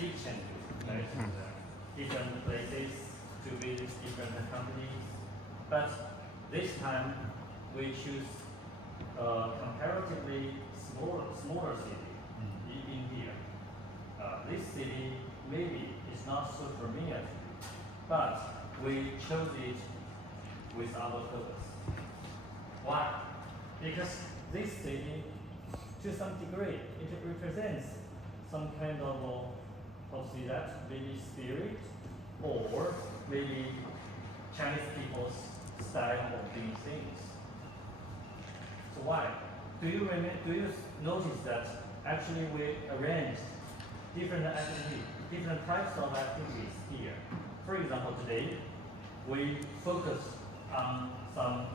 big changes, right? Different places to visit different companies. But this time we choose comparatively smaller city in here. This city maybe is not so familiar, but we chose it with our purpose. Why? Because this city, to some degree, it represents some kind of, how to say that, maybe spirit, or maybe Chinese people's style of doing things. So why? Do you notice that actually we arranged different activities, different types of activities here? For example, today we focus on some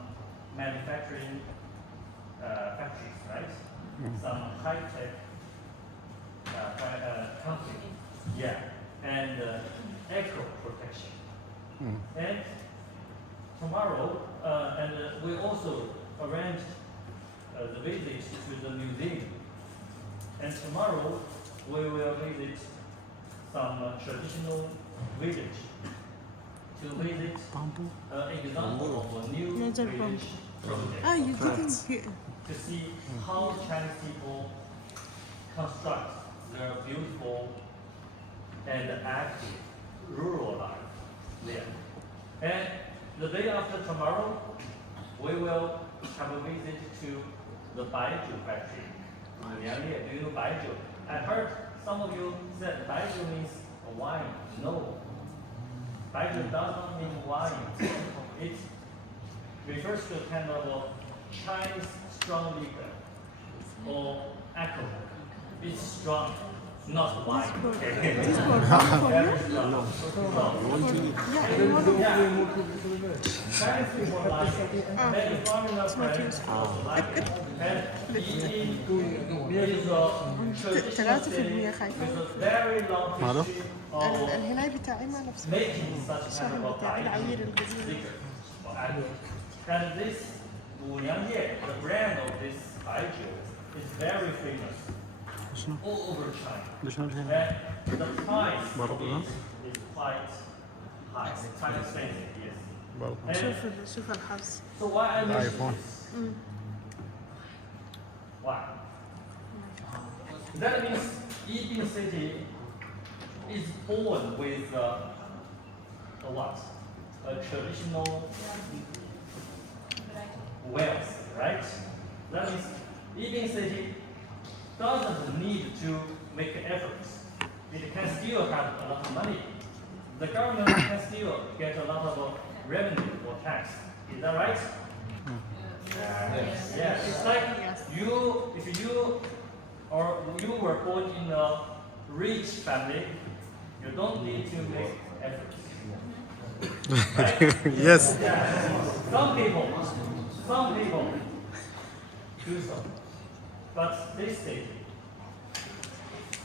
manufacturing factories, right? Some high-tech company, yeah, and eco protection. And tomorrow, and we also arranged the visit to the museum. And tomorrow we will visit some traditional village to visit an example of a new village project. To see how Chinese people construct their beautiful and active rural life there. And the day after tomorrow, we will have a visit to the Baijiu factory. Do you know Baijiu? I heard some of you said Baijiu means wine. No. Baijiu does not mean wine. It refers to kind of a Chinese strong liquor or alcohol. It's strong, not wine. Very strong. Chinese people like it. Many foreigner friends also like it. And eating is a traditional thing with a very long history of making such kind of a liquor or alcohol. And this Wuliangye, the brand of this baijiu, is very famous all over China. And the price of it is quite high, quite expensive, yes. And so why I mention this? Why? That means Yibin City is born with a what? A traditional wealth, right? That means Yibin City doesn't need to make efforts. It can still have a lot of money. The government can still get a lot of revenue or tax. Is that right? Yes. Yeah. It's like if you were born in a rich family, you don't need to make efforts. Right? Yes. Yeah. Some people do so. But this city,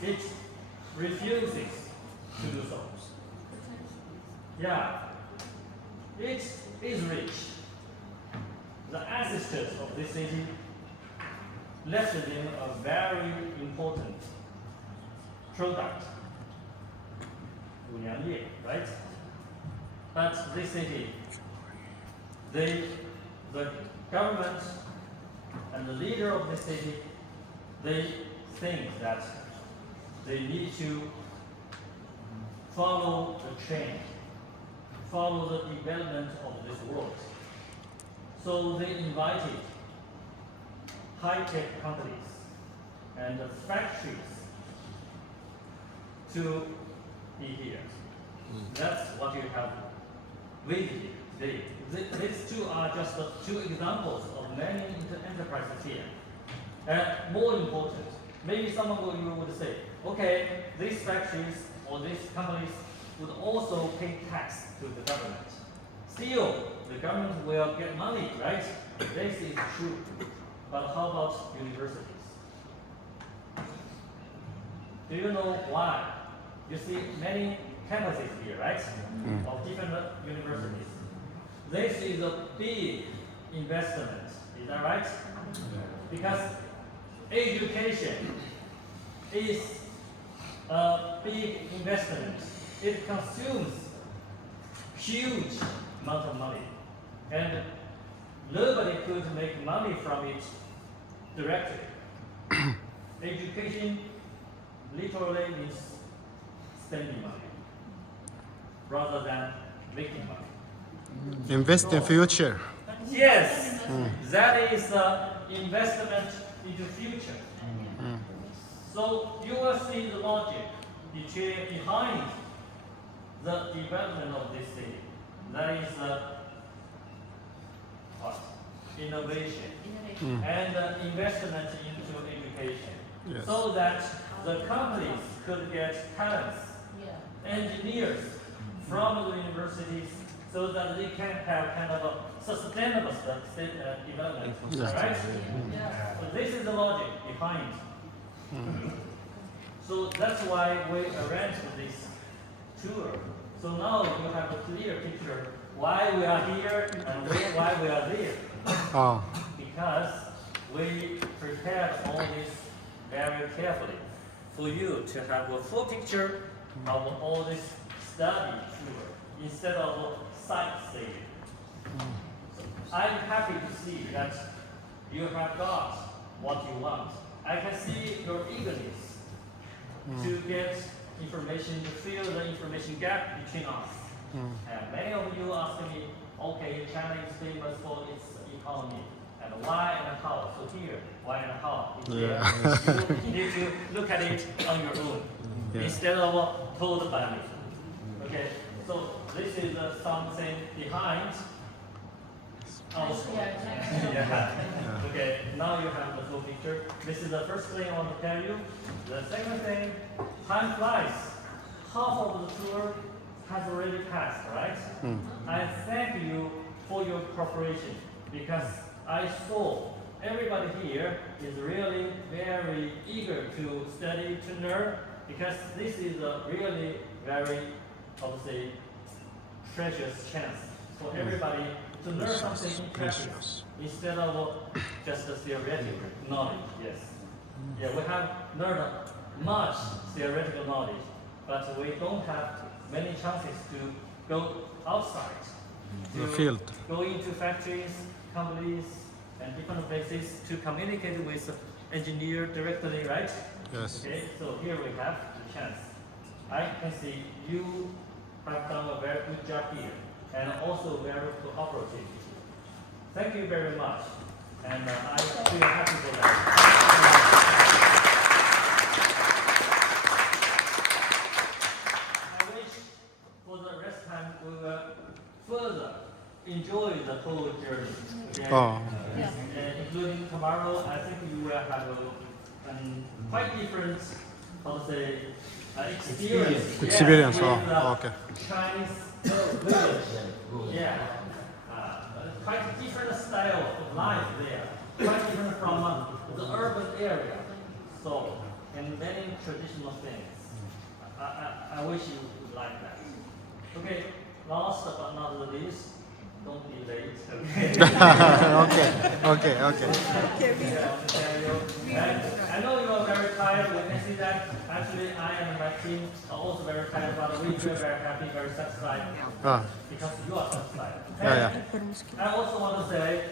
it refuses to do so. Yeah, it is rich. The ancestors of this city left them a very important product, Wuliangye, right? But this city, the government and the leader of the city, they think that they need to follow the trend, follow the development of this world. So they invited high-tech companies and factories to be here. That's what you have visited today. These two are just two examples of many enterprises here. And more important, maybe some of you would say, okay, these factories or these companies would also pay tax to the government. Still, the government will get money, right? This is true. But how about universities? Do you know why? You see many campuses here, right? Of different universities. This is a big investment, is that right? Because education is big investment. It consumes huge amount of money, and nobody could make money from it directly. Education literally means spending money rather than making money. Invest in future. Yes, that is investment into future. So you will see the logic behind the development of this city. That is what? Innovation and investment into education. Yes. So that the companies could get talents, engineers from the universities, so that they can have kind of a sustainable development, right? So this is the logic behind. So that's why we arranged this tour. So now you have a clear picture why we are here and why we are there. Oh, Because we prepared all this very carefully for you to have a full picture of all this study tour instead of sightseeing. I'm happy to see that you have got what you want. I can see your eagerness to get information, to fill the information gap between us. And many of you ask me, okay, China is famous for its economy, and why and how. So here, why and how. Here, you need to look at it on your own instead of told by me. Okay, so this is something behind our story. Okay, now you have the full picture. This is the first thing I want to tell you. The second thing, time flies. Half of the tour has already passed, right? I thank you for your cooperation because I saw everybody here is really very eager to study, to learn, because this is a really very, I would say, precious chance for everybody to learn something in practice instead of just the theoretical knowledge. Yes. Yeah, we have learned much theoretical knowledge, but we don't have many chances to go outside, to the field. go into factories, companies, and different places to communicate with engineer directly, right? Yes. Okay, so here we have the chance. I can see you have done a very good job here, and also very cooperative. Thank you very much, and I feel happy for that. I wish for the rest time we will further enjoy the whole journey. Okay? Oh. Including tomorrow, I think you will have a quite different, how to say, experience. Experience, with, okay. Chinese village. Yeah. Quite different style of life there. Quite different from the urban area. So, and many traditional things. I wish you would like that. Okay, last but not the least, don't be late. Okay. And I know you are very tired. We can see that. Actually, I and my team are also very tired, but we feel very happy, very satisfied because you are satisfied. And I also want to say,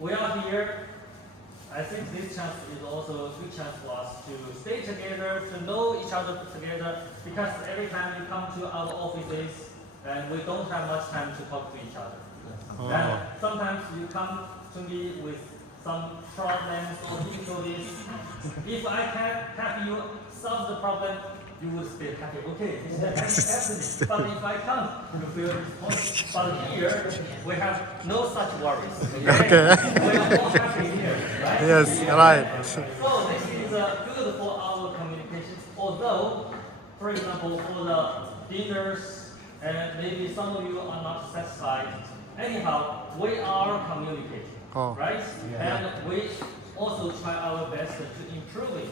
we are here. I think this chance is also a good chance for us to stay together, to know each other together, because every time you come to our offices, and we don't have much time to talk to each other. And sometimes you come to me with some problems or difficulties. If I can help you solve the problem, you will stay happy. Okay, this is happening. But if I can't, you feel responsible. But here, we have no such worries. Okay? We are all happy here, right? Yes, right. So this is good for our communications. Although, for example, for the dinners, and maybe some of you are not satisfied. Anyhow, we are communicating, right? And we also try our best to improve it.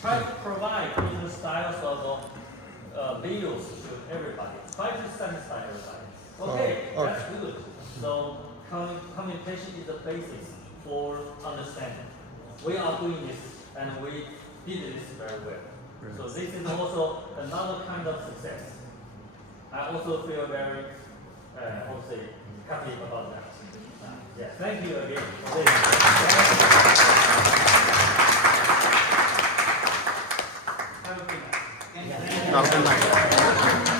Try to provide different styles of videos to everybody. Try to satisfy everybody. Okay, that's good. So communication is the basis for understanding. We are doing this, and we did this very well. So this is also another kind of success. I also feel very, happy about that. Yeah, thank you again for this. Have a good night. Have a good night.